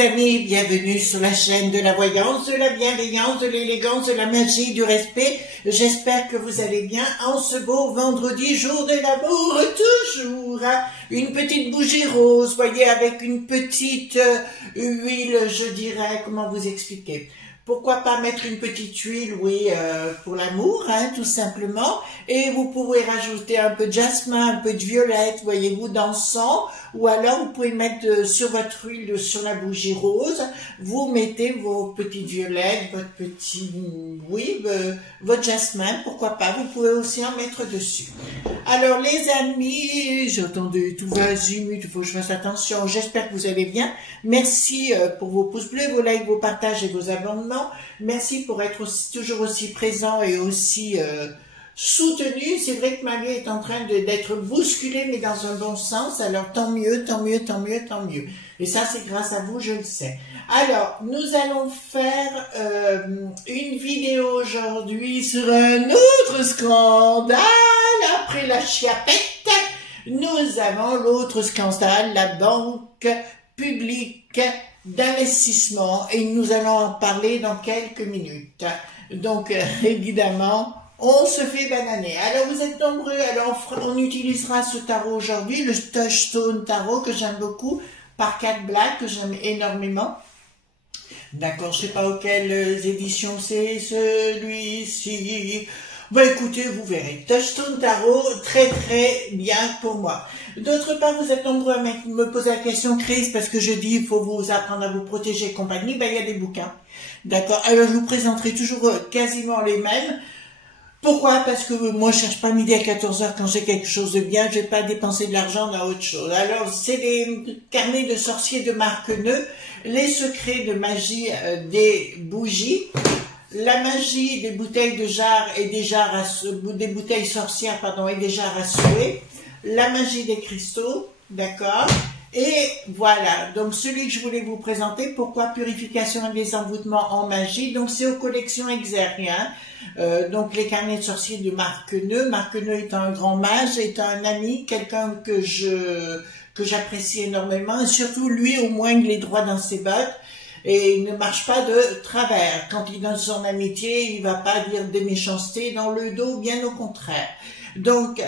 les amis, bienvenue sur la chaîne de la voyance, de la bienveillance, de l'élégance, de la magie, du respect. J'espère que vous allez bien en ce beau vendredi, jour de l'amour, toujours. Une petite bougie rose, voyez, avec une petite huile, je dirais, comment vous expliquer? Pourquoi pas mettre une petite huile, oui, pour l'amour, hein, tout simplement. Et vous pouvez rajouter un peu de jasmin, un peu de violette, voyez-vous, dans le sang. Ou alors, vous pouvez mettre sur votre huile, sur la bougie rose, vous mettez vos petites violettes, votre petit, oui, votre jasmin, pourquoi pas. Vous pouvez aussi en mettre dessus. Alors, les amis, j'ai entendu tout va zimut, il faut que je fasse attention. J'espère que vous allez bien. Merci pour vos pouces bleus, vos likes, vos partages et vos abonnements. Merci pour être toujours aussi présent et aussi soutenu. C'est vrai que ma vie est en train d'être bousculée, mais dans un bon sens. Alors, tant mieux, tant mieux, tant mieux, tant mieux. Et ça, c'est grâce à vous, je le sais. Alors, nous allons faire une vidéo aujourd'hui sur un autre scandale. Après la chiapette, nous avons l'autre scandale, la banque publique d'investissement. Et nous allons en parler dans quelques minutes. Donc, évidemment, on se fait bananer. Alors, vous êtes nombreux. Alors, on utilisera ce tarot aujourd'hui, le Touchstone Tarot, que j'aime beaucoup, par Cat Black, que j'aime énormément. D'accord, je sais pas auquel édition c'est, celui-ci. Bah écoutez, vous verrez. Touchstone Tarot, très très bien pour moi. D'autre part, vous êtes nombreux à me poser la question, Chris, parce que je dis, il faut vous apprendre à vous protéger et compagnie. Ben, il y a des bouquins. D'accord. Alors, je vous présenterai toujours quasiment les mêmes. Pourquoi? Parce que moi, je cherche pas midi à 14 h quand j'ai quelque chose de bien, je vais pas dépenser de l'argent dans autre chose. Alors, c'est les carnets de sorciers de Marc Neu, les secrets de magie des bougies, la magie des bouteilles de jarre et des jarres des bouteilles sorcières, pardon, et des jarres à souhait, la magie des cristaux, d'accord? Et voilà, donc celui que je voulais vous présenter, pourquoi purification et désenvoûtement en magie, donc c'est aux collections Exergue, hein. Donc les carnets de sorciers de Marc Neu. Marc Neu est un grand mage, est un ami, quelqu'un que j'apprécie énormément, et surtout lui au moins il est droit dans ses bottes, et il ne marche pas de travers. Quand il donne son amitié, il va pas dire des méchancetés dans le dos, bien au contraire. Donc,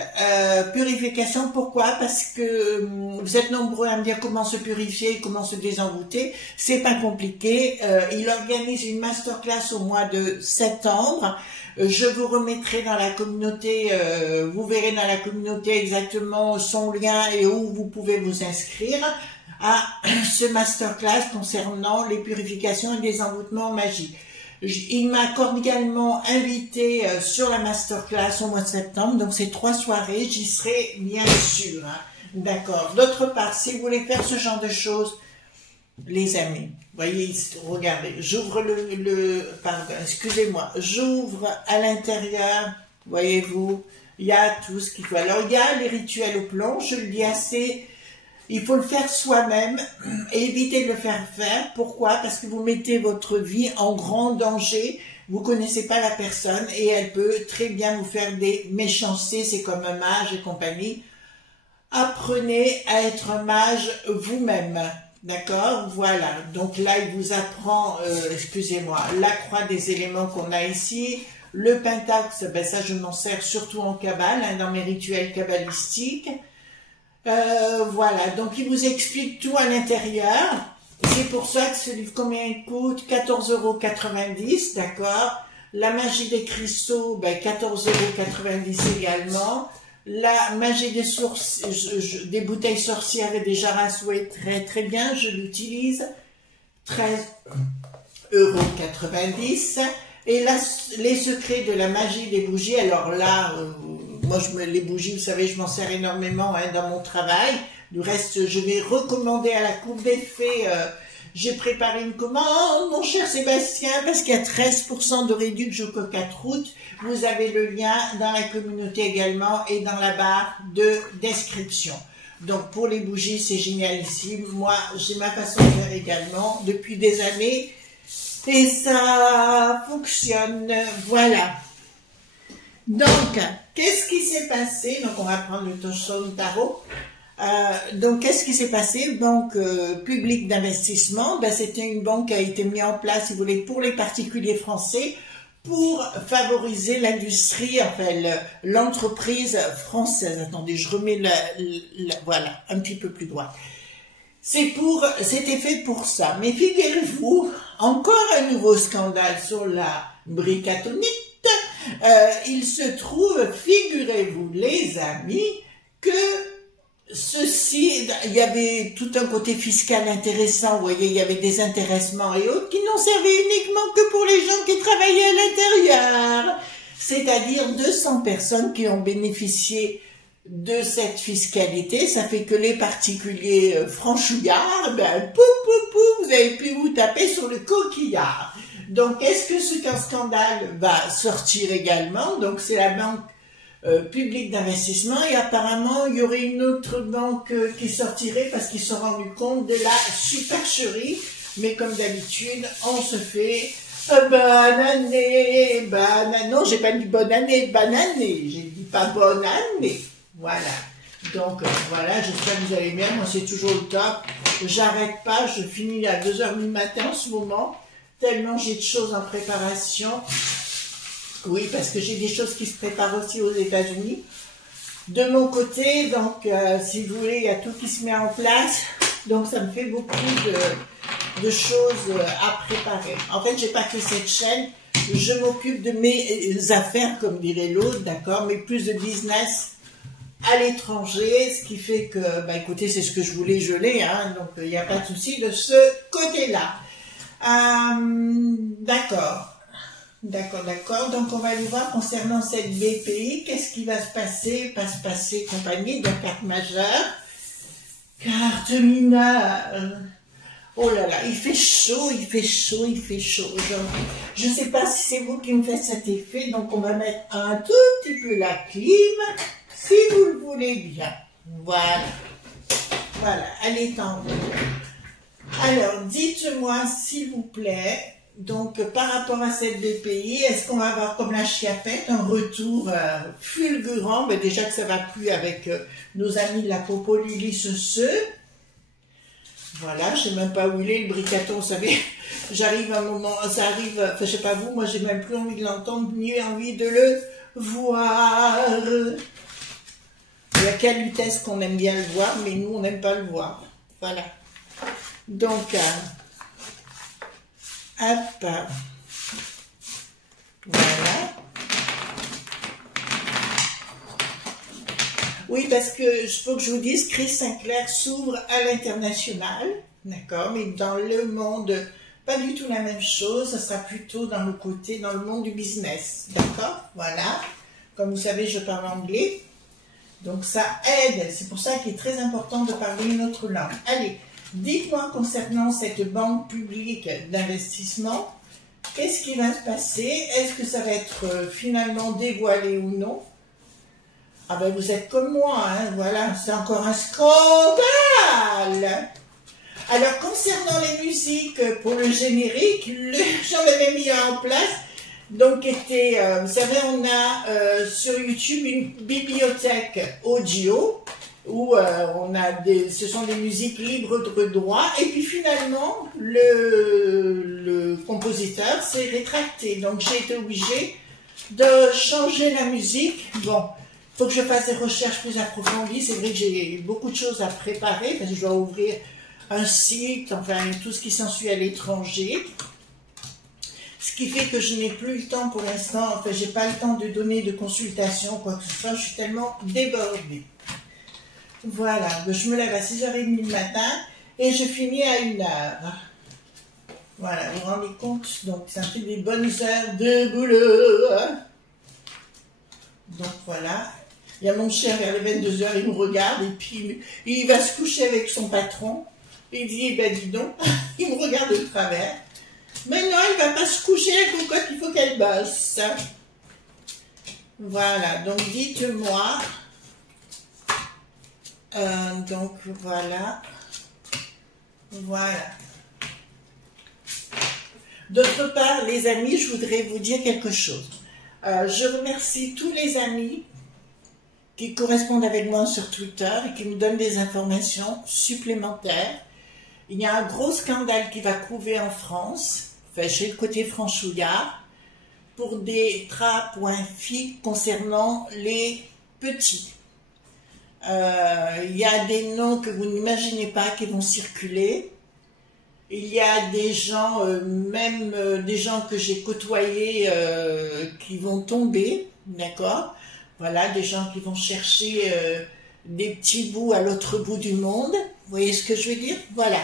purification, pourquoi? Parce que vous êtes nombreux à me dire comment se purifier, comment se désenvoûter. C'est pas compliqué. Il organise une masterclass au mois de septembre. Je vous remettrai dans la communauté, vous verrez dans la communauté exactement son lien et où vous pouvez vous inscrire à ce masterclass concernant les purifications et désenvoûtements en magie. Il m'a cordialement invité sur la masterclass au mois de septembre, donc c'est 3 soirées, j'y serai bien sûr. Hein. D'accord. D'autre part, si vous voulez faire ce genre de choses, les amis, voyez, regardez, j'ouvre pardon, excusez-moi, j'ouvre à l'intérieur, voyez-vous, il y a tout ce qu'il faut. Alors, il y a les rituels au plomb, je le dis assez. Il faut le faire soi-même et éviter de le faire faire. Pourquoi? Parce que vous mettez votre vie en grand danger. Vous connaissez pas la personne et elle peut très bien vous faire des méchancetés. C'est comme un mage et compagnie. Apprenez à être un mage vous-même. D'accord? Voilà. Donc là, il vous apprend, excusez-moi, la croix des éléments qu'on a ici. Le pentacle, ben ça je m'en sers surtout en cabale, hein, dans mes rituels cabalistiques. Voilà, donc il vous explique tout à l'intérieur. C'est pour ça que ce livre, combien il coûte? 14,90 €, d'accord. La magie des cristaux, ben 14,90 € également. La magie des sources, des bouteilles sorcières et des jarres à souhait, très très bien, je l'utilise. 13,90 €. Et là, les secrets de la magie des bougies, alors là, moi, les bougies, vous savez, je m'en sers énormément hein, dans mon travail. Du reste, je vais recommander à la Coupe des Fées. J'ai préparé une commande, mon cher Sébastien, parce qu'il y a 13% de réduction jusqu'au 4 août. Vous avez le lien dans la communauté également et dans la barre de description. Donc, pour les bougies, c'est génialissime. Moi, j'ai ma façon de faire également depuis des années. Et ça fonctionne. Voilà. Donc, qu'est-ce qui s'est passé? Donc, on va prendre le Touchstone Tarot. Donc, qu'est-ce qui s'est passé? Banque publique d'investissement, ben, c'était une banque qui a été mise en place, si vous voulez, pour les particuliers français, pour favoriser l'industrie, enfin l'entreprise française. Attendez, je remets voilà, un petit peu plus droit. C'était fait pour ça. Mais figurez-vous, encore un nouveau scandale sur la bricatonite. Il se trouve, figurez-vous les amis, que ceci, il y avait tout un côté fiscal intéressant, vous voyez, il y avait des intéressements et autres qui n'ont servi uniquement que pour les gens qui travaillaient à l'intérieur. C'est-à-dire 200 personnes qui ont bénéficié de cette fiscalité. Ça fait que les particuliers franchouillards, ben, vous avez pu vous taper sur le coquillard. Donc, est-ce que ce scandale va sortir également? Donc, c'est la banque public d'investissement, et apparemment il y aurait une autre banque qui sortirait parce qu'ils se sont rendus compte de la supercherie, mais comme d'habitude on se fait bonne année, non, j'ai pas dit bonne année, bananée, j'ai dit pas bonne année, voilà. Donc voilà, j'espère que vous allez bien, moi c'est toujours le top, j'arrête pas, je finis à 2 h du matin en ce moment, tellement j'ai de choses en préparation. Oui, parce que j'ai des choses qui se préparent aussi aux États-Unis. De mon côté, donc, si vous voulez, il y a tout qui se met en place. Donc, ça me fait beaucoup de choses à préparer. En fait, j'ai pas que cette chaîne. Je m'occupe de mes affaires, comme dirait l'autre, d'accord, mais plus de business à l'étranger, ce qui fait que, bah, écoutez, c'est ce que je voulais, je l'ai, hein, donc il n'y a pas de souci de ce côté-là. D'accord. D'accord. Donc, on va aller voir concernant cette BPI, qu'est-ce qui va se passer, pas se passer, compagnie, de carte majeure, carte mineure. Oh là là, il fait chaud. Je ne sais pas si c'est vous qui me faites cet effet, donc on va mettre un tout petit peu la clim, si vous le voulez bien. Voilà, elle est en haut. Alors, dites-moi, s'il vous plaît, donc, par rapport à cette BPI, est-ce qu'on va avoir comme la chiapette un retour fulgurant? Ben, déjà que ça va plus avec nos amis de la Popoluli ce. Voilà, je sais même pas où il est, le bricaton, vous savez. J'arrive à un moment, ça arrive, enfin, je sais pas vous, moi j'ai même plus envie de l'entendre, ni envie de le voir. Il y a qu'à Lutèce qu'on aime bien le voir, mais nous on n'aime pas le voir. Voilà. Donc, hop, voilà. Oui, parce que faut que je vous dise, Chris Sinclair s'ouvre à l'international, d'accord, mais dans le monde, pas du tout la même chose, ça sera plutôt dans le côté, dans le monde du business, d'accord, voilà. Comme vous savez, je parle anglais, donc ça aide, c'est pour ça qu'il est très important de parler une autre langue. Allez. Dites-moi concernant cette banque publique d'investissement, qu'est-ce qui va se passer? Est-ce que ça va être finalement dévoilé ou non? Ah ben vous êtes comme moi, hein, voilà, c'est encore un scandale. Alors concernant les musiques pour le générique, j'en avais mis un en place, donc vous savez, on a sur YouTube une bibliothèque audio, où ce sont des musiques libres de droit, et puis finalement le compositeur s'est rétracté, donc j'ai été obligée de changer la musique. Bon, il faut que je fasse des recherches plus approfondies, c'est vrai que j'ai beaucoup de choses à préparer, parce que je dois ouvrir un site, enfin tout ce qui s'ensuit à l'étranger, ce qui fait que je n'ai plus le temps pour l'instant, enfin j'ai pas le temps de donner de consultation, quoi que ce soit, je suis tellement débordée. Voilà, je me lève à 6h30 le matin et je finis à 1h. Voilà, vous vous rendez compte? Donc, ça me fait des bonnes heures de boulot. Donc, voilà. Il y a mon chien vers les 22h, il me regarde et puis il va se coucher avec son patron. Il dit, eh ben dis donc, il me regarde de travers. Mais non, il ne va pas se coucher, la cocotte, il faut qu'elle bosse. Voilà, donc dites-moi. Donc voilà. D'autre part, les amis, je voudrais vous dire quelque chose. Je remercie tous les amis qui correspondent avec moi sur Twitter et qui me donnent des informations supplémentaires. Il y a un gros scandale qui va couver en France, enfin chez le côté franchouillard, pour des trappes ou un fil concernant les petits. Il y a des noms que vous n'imaginez pas qui vont circuler. Il y a des gens, même des gens que j'ai côtoyés qui vont tomber, d'accord? Voilà, des gens qui vont chercher des petits bouts à l'autre bout du monde. Vous voyez ce que je veux dire? Voilà.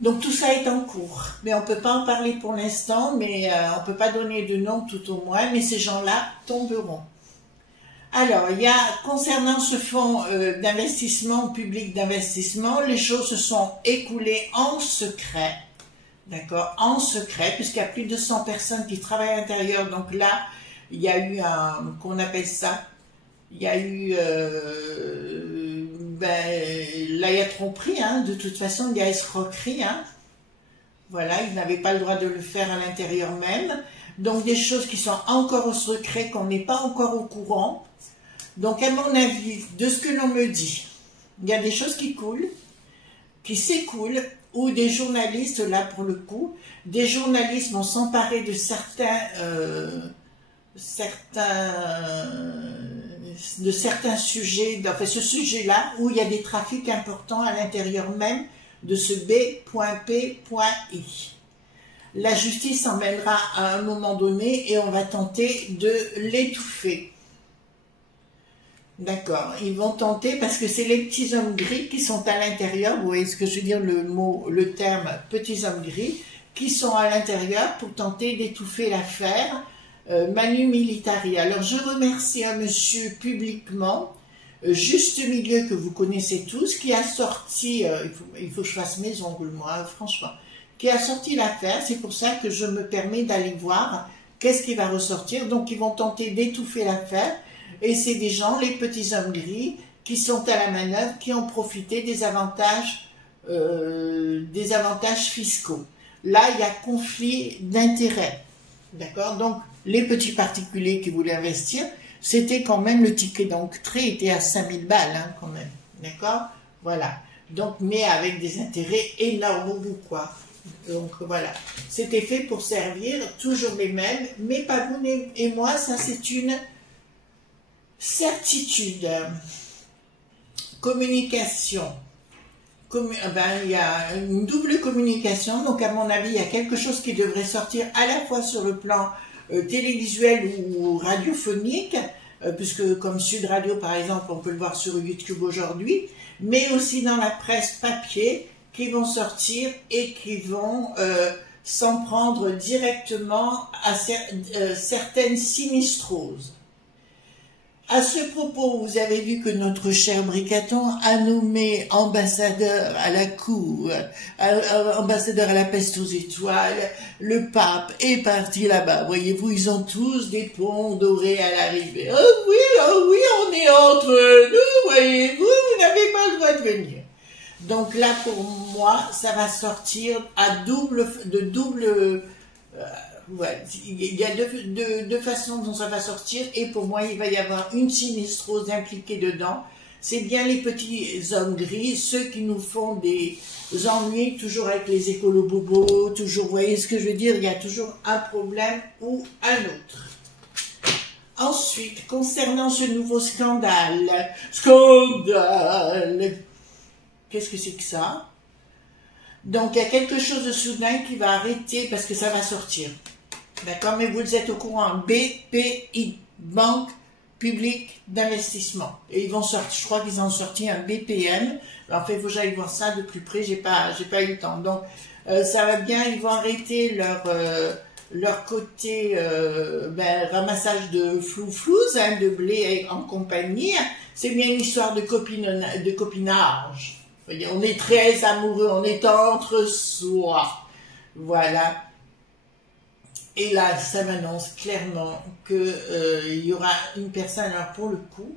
Donc tout ça est en cours. Mais on ne peut pas en parler pour l'instant, mais on ne peut pas donner de nom tout au moins, mais ces gens-là tomberont. Alors, il y a, concernant ce fonds d'investissement, public d'investissement, les choses se sont écoulées en secret, d'accord, en secret, puisqu'il y a plus de 100 personnes qui travaillent à l'intérieur, donc là, il y a eu un, qu'on appelle ça, il y a eu, là, il y a tromperie, hein, de toute façon, il y a escroquerie, hein, voilà, ils n'avaient pas le droit de le faire à l'intérieur même, donc des choses qui sont encore au secret, qu'on n'est pas encore au courant. Donc, à mon avis, de ce que l'on me dit, il y a des choses qui coulent, qui s'écoulent, où des journalistes, là pour le coup, des journalistes vont s'emparer de certains sujets, enfin ce sujet-là, où il y a des trafics importants à l'intérieur même de ce B.P.I. La justice s'en mêlera à un moment donné et on va tenter de l'étouffer. D'accord, ils vont tenter parce que c'est les petits hommes gris qui sont à l'intérieur, vous voyez ce que je veux dire, le terme petits hommes gris, qui sont à l'intérieur pour tenter d'étouffer l'affaire Manu Militari. Alors je remercie un monsieur publiquement, Juste Milieu, que vous connaissez tous, qui a sorti, il faut que je fasse mes ongles moi, franchement, qui a sorti l'affaire, c'est pour ça que je me permets d'aller voir qu'est-ce qui va ressortir. Donc ils vont tenter d'étouffer l'affaire. Et c'est des gens, les petits hommes gris, qui sont à la manœuvre, qui ont profité des avantages fiscaux. Là, il y a conflit d'intérêts. D'accord? Donc, les petits particuliers qui voulaient investir, c'était quand même, le ticket d'entrée était à 5000 balles, hein, quand même. D'accord? Voilà. Donc, mais avec des intérêts énormes au bout, quoi. Donc, voilà. C'était fait pour servir, toujours les mêmes, mais pas vous et moi, ça c'est une certitude. Communication. Il y a une double communication, donc à mon avis, il y a quelque chose qui devrait sortir à la fois sur le plan télévisuel ou radiophonique, puisque comme Sud Radio par exemple, on peut le voir sur YouTube aujourd'hui, mais aussi dans la presse papier, qui vont sortir et qui vont s'en prendre directement à certaines sinistroses. À ce propos, vous avez vu que notre cher Bricaton a nommé ambassadeur à la cour, ambassadeur à la peste aux étoiles, le pape est parti là-bas. Voyez-vous, ils ont tous des ponts dorés à l'arrivée. Oh oui, on est entre nous, voyez-vous, vous n'avez pas le droit de venir. Donc là, pour moi, ça va sortir à ouais, il y a deux façons dont ça va sortir, et pour moi, il va y avoir une sinistrose impliquée dedans. C'est bien les petits hommes gris, ceux qui nous font des ennuis, toujours avec les écolos-bobos, toujours, vous voyez ce que je veux dire, il y a toujours un problème ou un autre. Ensuite, concernant ce nouveau scandale, qu'est-ce que c'est que ça? Donc, il y a quelque chose de soudain qui va arrêter parce que ça va sortir. D'accord? Mais vous êtes au courant. BPI, Banque Publique d'Investissement. Et ils vont sortir, je crois qu'ils ont sorti un BPM. En fait, il faut que j'aille voir ça de plus près. J'ai pas eu le temps. Donc, ça va bien. Ils vont arrêter leur côté ramassage de flou-flouze, hein, de blé en compagnie. C'est bien une histoire de copinage. On est très amoureux, on est entre soi. Voilà. Et là, ça m'annonce clairement qu'il y aura une personne, alors pour le coup,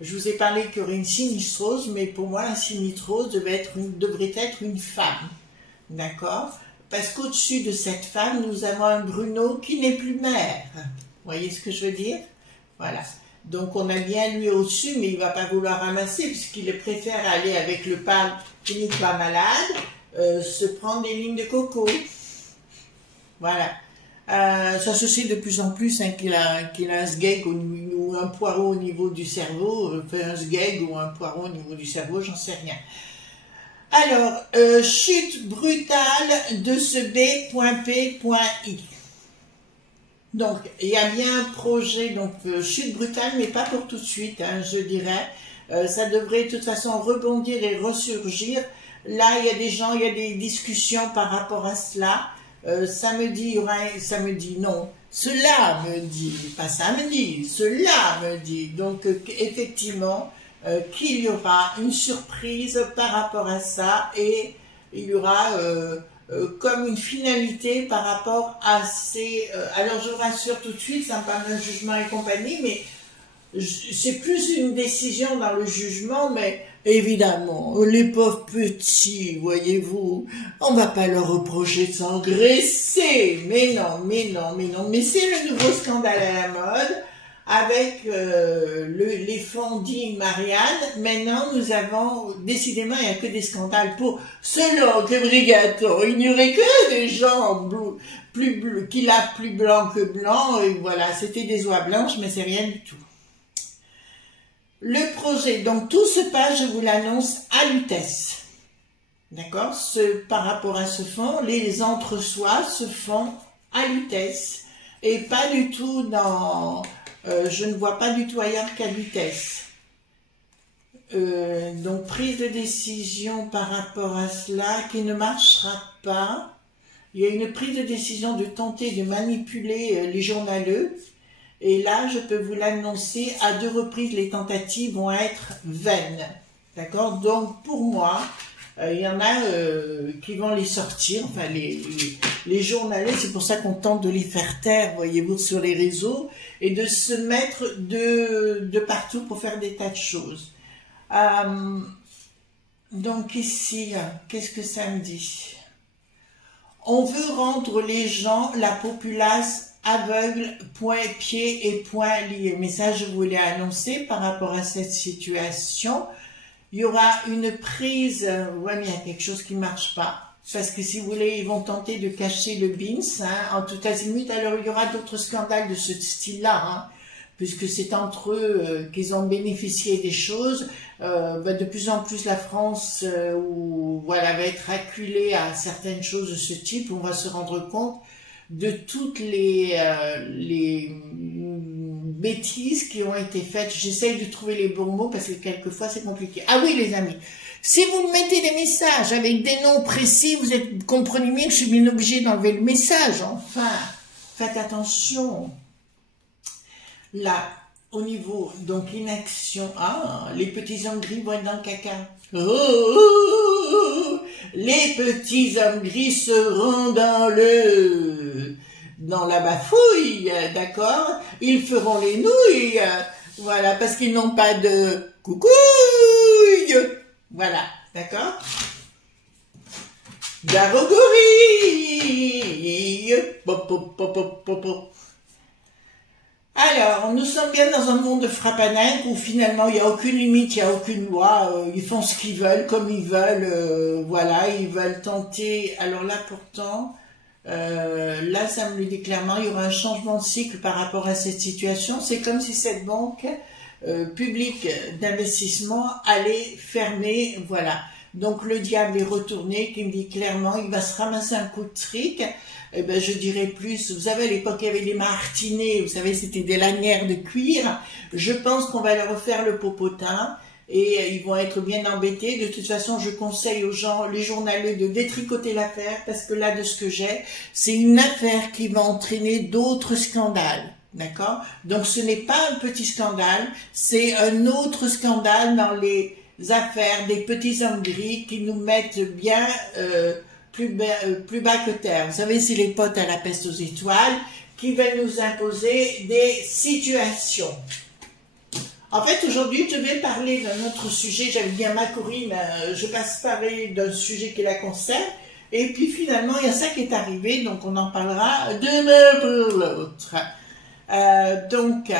je vous ai parlé qu'il y aurait une sinistrose, mais pour moi, la sinistrose devrait être une femme. D'accord? Parce qu'au-dessus de cette femme, nous avons un Bruno qui n'est plus maire. Vous voyez ce que je veux dire? Voilà. Donc on a bien lui au-dessus, mais il va pas vouloir ramasser puisqu'il préfère aller avec le pâle qui n'est pas malade, se prendre des lignes de coco. Voilà. Ça se sait de plus en plus hein, qu'il a un sgeg ou un poireau au niveau du cerveau, un sgeg ou un poireau au niveau du cerveau, j'en sais rien. Alors, chute brutale de ce B.P.I. Donc, il y a bien un projet, donc chute brutale, mais pas pour tout de suite, hein, je dirais. Ça devrait de toute façon rebondir et ressurgir. Là, il y a des gens, il y a des discussions par rapport à cela. Samedi, non. Cela me dit, pas samedi, cela me dit. Donc, effectivement, qu'il y aura une surprise par rapport à ça et il y aura comme une finalité par rapport à ces... alors, je vous rassure tout de suite, ça me parle d'un jugement et compagnie, mais c'est plus une décision dans le jugement, mais évidemment, les pauvres petits, voyez-vous, on va pas leur reprocher de s'engraisser, mais non, mais c'est le nouveau scandale à la mode, avec les fondis Marianne. Maintenant, nous avons, décidément, il n'y a que des scandales pour, selon que Brigaton, il n'y aurait que des gens qui lavent plus blanc que blanc, et voilà, c'était des oies blanches, mais c'est rien du tout. Le projet, donc tout se passe, je vous l'annonce, à Lutèce. D'accord? Par rapport à ce fond, les entre-soi se font à Lutèce. Et pas du tout dans... je ne vois pas du tout ailleurs qu'à Lutèce. Donc prise de décision par rapport à cela qui ne marchera pas. Il y a une prise de décision de tenter de manipuler les journaleux. Et là, je peux vous l'annoncer, à 2 reprises, les tentatives vont être vaines. D'accord? Donc, pour moi, il y en a qui vont les sortir, enfin, les journalistes, c'est pour ça qu'on tente de les faire taire, voyez-vous, sur les réseaux, et de se mettre de partout pour faire des tas de choses. Donc, ici, qu'est-ce que ça me dit? On veut rendre les gens, la populace, aveugle, point pied et point lié. Mais ça, je vous l'ai annoncé par rapport à cette situation. Il y aura une prise, ouais, mais il y a quelque chose qui ne marche pas. Parce que si vous voulez, ils vont tenter de cacher le BINS, hein, en tout azimut. Alors, il y aura d'autres scandales de ce style-là, hein, puisque c'est entre eux qu'ils ont bénéficié des choses. De plus en plus, la France voilà, va être acculée à certaines choses de ce type. On va se rendre compte de toutes les bêtises qui ont été faites. J'essaye de trouver les bons mots parce que quelquefois c'est compliqué. Ah oui les amis, si vous mettez des messages avec des noms précis, vous comprenez bien que je suis bien obligée d'enlever le message. Enfin, faites attention. Là, au niveau, donc inaction, les petits hommes gris vont être dans le caca. Oh, les petits hommes gris seront dans la bafouille, d'accord? Ils feront les nouilles, voilà, parce qu'ils n'ont pas de coucouille, voilà, d'accord? Garogorille, pop, pop, pop, pop, pop, pop. Alors, nous sommes bien dans un monde de frappanègre où finalement il n'y a aucune limite, il n'y a aucune loi, ils font ce qu'ils veulent, comme ils veulent, voilà, ils veulent tenter. Alors là pourtant, là ça me le dit clairement, il y aura un changement de cycle par rapport à cette situation. C'est comme si cette banque publique d'investissement allait fermer, voilà. Donc le diable est retourné, qui me dit clairement, il va se ramasser un coup de trick. Eh ben, je dirais plus, vous savez, à l'époque, il y avait des martinets, vous savez, c'était des lanières de cuir. Je pense qu'on va leur refaire le popotin et ils vont être bien embêtés. De toute façon, je conseille aux gens, les journalistes, de détricoter l'affaire parce que là, de ce que j'ai, c'est une affaire qui va entraîner d'autres scandales. D'accord? Donc, ce n'est pas un petit scandale, c'est un autre scandale dans les affaires des petits hommes gris qui nous mettent bien... plus bas que terre. Vous savez, c'est les potes à la peste aux étoiles qui veulent nous imposer des situations. En fait, aujourd'hui, je vais parler d'un autre sujet. J'avais dit à ma Corinne, je passe parler d'un sujet qui la concerne. Et puis finalement, il y a ça qui est arrivé, donc on en parlera demain pour l'autre. Donc,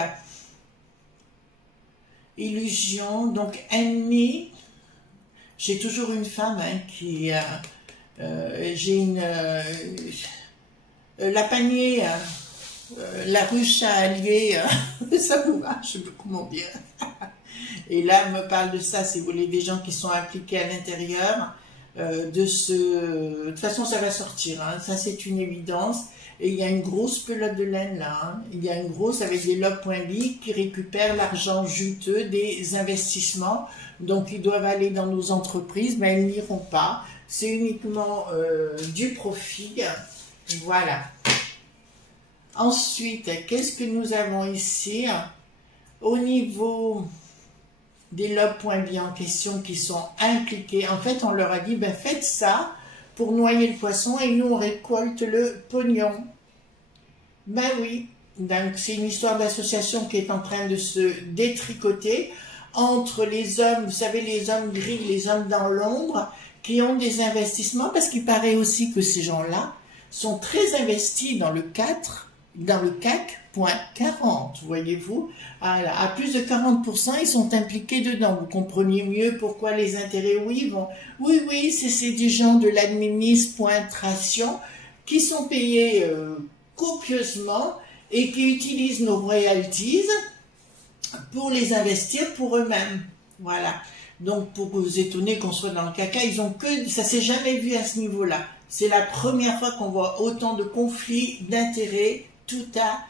illusion, donc ennemi. J'ai toujours une femme hein, qui... j'ai une... la panier, la ruche à allier, ça vous va, je sais pas comment dire. Et là, elle me parle de ça, si vous voulez, des gens qui sont impliqués à l'intérieur. De toute façon, ça va sortir, hein, ça c'est une évidence. Et il y a une grosse pelote de laine là, hein. Il y a une grosse avec des lobes.ly qui récupèrent l'argent juteux des investissements. Donc ils doivent aller dans nos entreprises, mais elles n'iront pas. C'est uniquement du profit. Voilà. Ensuite, qu'est-ce que nous avons ici? Au niveau des lobes.ly en question qui sont impliqués, en fait, on leur a dit, ben, faites ça pour noyer le poisson et nous, on récolte le pognon. Ben oui, donc c'est une histoire d'association qui est en train de se détricoter entre les hommes, vous savez, les hommes gris, les hommes dans l'ombre, qui ont des investissements, parce qu'il paraît aussi que ces gens-là sont très investis dans le CAC.40, voyez-vous, à plus de 40%, ils sont impliqués dedans. Vous comprenez mieux pourquoi les intérêts, oui, vont. Oui, c'est des gens de l'administration qui sont payés copieusement et qui utilisent nos royalties pour les investir pour eux-mêmes. Voilà. Donc, pour vous étonner qu'on soit dans le caca, ils ont que, ça s'est jamais vu à ce niveau-là. C'est la première fois qu'on voit autant de conflits d'intérêts tout à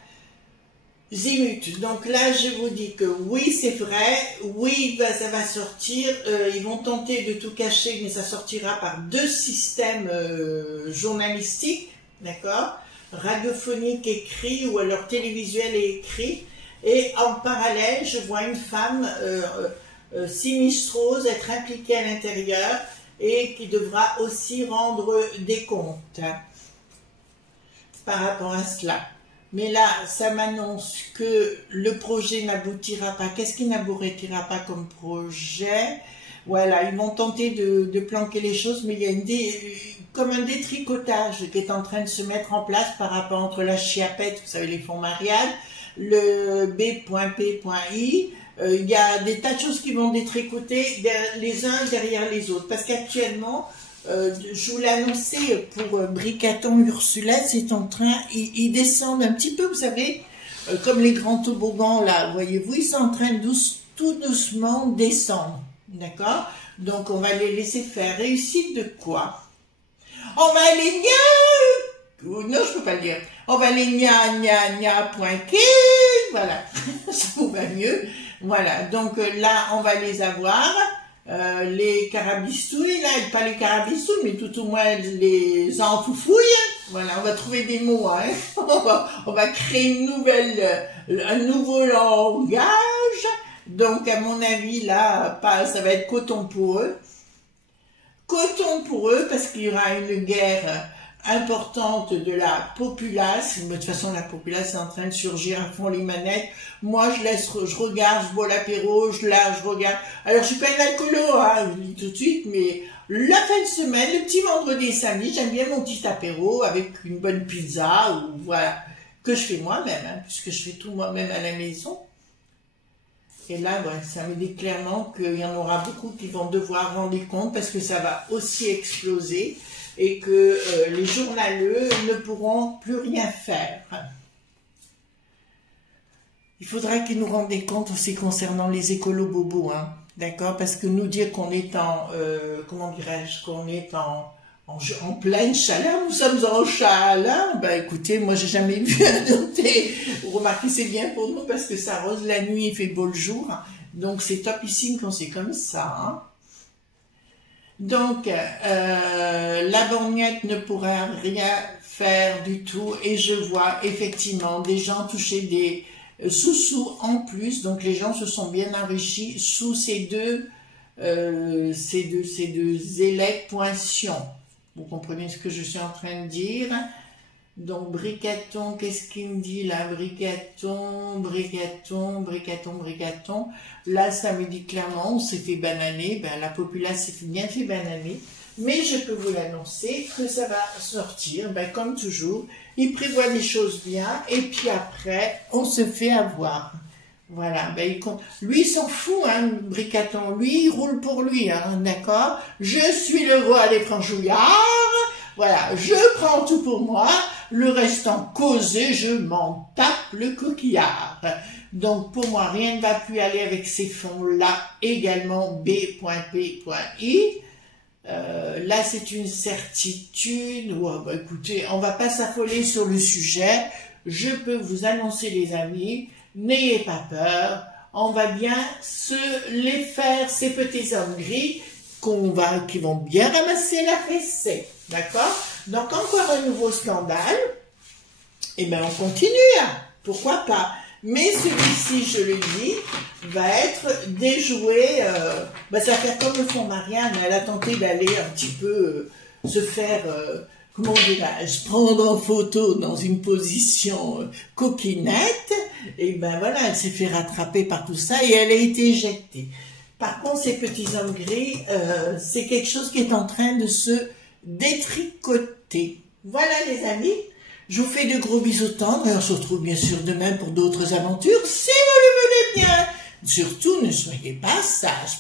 zémut. Donc là, je vous dis que oui, c'est vrai, oui, ça va sortir. Ils vont tenter de tout cacher, mais ça sortira par deux systèmes journalistiques, d'accord, radiophonique écrit ou alors télévisuel et écrit. Et en parallèle, je vois une femme sinistrose être impliquée à l'intérieur et qui devra aussi rendre des comptes par rapport à cela. Mais là, ça m'annonce que le projet n'aboutira pas. Qu'est-ce qui n'aboutira pas comme projet? Voilà, ils vont tenter de planquer les choses, mais il y a comme un détricotage qui est en train de se mettre en place par rapport entre la chiapette, vous savez, les fonds mariales, le B.P.I. Il y a des tas de choses qui vont détricoter les uns derrière les autres. Parce qu'actuellement, je vous l'ai annoncé pour Bricaton Ursula, c'est en train, ils descendent un petit peu, vous savez, comme les grands toboggans là, voyez-vous, ils sont en train de tout doucement descendre. D'accord? Donc on va les laisser faire. Réussite de quoi? On va les non, je peux pas le dire. On va les voilà, ça vous va mieux. Voilà, donc là, on va les avoir, les carabistouilles, là, pas les carabistouilles, mais tout au moins les enfoufouilles. Voilà, on va trouver des mots, hein. On va créer un nouveau langage. Donc, à mon avis, là, ça va être coton pour eux. Coton pour eux, parce qu'il y aura une guerre importante de la populace. De toute façon, la populace est en train de surgir à fond les manettes. Moi, je regarde, je bois l'apéro, je regarde. Alors, je suis pas un alcoolo, hein, je vous le dis tout de suite, mais la fin de semaine, le petit vendredi et samedi, j'aime bien mon petit apéro avec une bonne pizza, ou voilà, que je fais moi-même, hein, puisque je fais tout moi-même à la maison. Et là, ouais, ça me dit clairement qu'il y en aura beaucoup qui vont devoir rendre compte parce que ça va aussi exploser et que les journaleux ne pourront plus rien faire. Il faudra qu'ils nous rendent compte aussi concernant les écolos bobos, hein, d'accord? Parce que nous dire qu'on est en, comment dirais-je, qu'on est en pleine chaleur, nous sommes en chaleur, ben écoutez, moi j'ai jamais vu un été. Vous remarquez, c'est bien pour nous parce que ça rose la nuit et fait beau le jour, donc c'est top ici quand c'est comme ça, hein. Donc, la borgnette ne pourra rien faire du tout et je vois effectivement des gens toucher des sous-sous en plus, donc les gens se sont bien enrichis sous ces deux élèves pointions. Vous comprenez ce que je suis en train de dire? Donc, Bricaton, qu'est-ce qu'il me dit là? Bricaton. Là, ça me dit clairement, on s'est fait bananer. Ben, la populace s'est bien fait bananer. Mais je peux vous l'annoncer que ça va sortir. Ben, comme toujours, ils prévoient les choses bien. Et puis après, on se fait avoir. Voilà, ben lui il s'en fout, hein, Bricaton, lui il roule pour lui, hein, d'accord? Je suis le roi des franchouillards, voilà, je prends tout pour moi, le restant causé, je m'en tape le coquillard. Donc pour moi, rien ne va plus aller avec ces fonds-là, également B.P.I. Là c'est une certitude, oh, bah, écoutez, on va pas s'affoler sur le sujet, je peux vous annoncer les amis, n'ayez pas peur, on va bien se les faire, ces petits hommes gris, qui vont bien ramasser la fessée, d'accord? Donc encore un nouveau scandale, et bien on continue, hein, pourquoi pas? Mais celui-ci, je le dis, va être déjoué, ça va faire comme le fond Marianne, elle a tenté d'aller un petit peu se faire... comment dirais-je, prendre en photo dans une position coquinette, et ben voilà, elle s'est fait rattraper par tout ça et elle a été éjectée. Par contre, ces petits hommes gris, c'est quelque chose qui est en train de se détricoter. Voilà les amis, je vous fais de gros bisous tendres et on se retrouve bien sûr demain pour d'autres aventures, si vous le voulez bien. Surtout, ne soyez pas sages.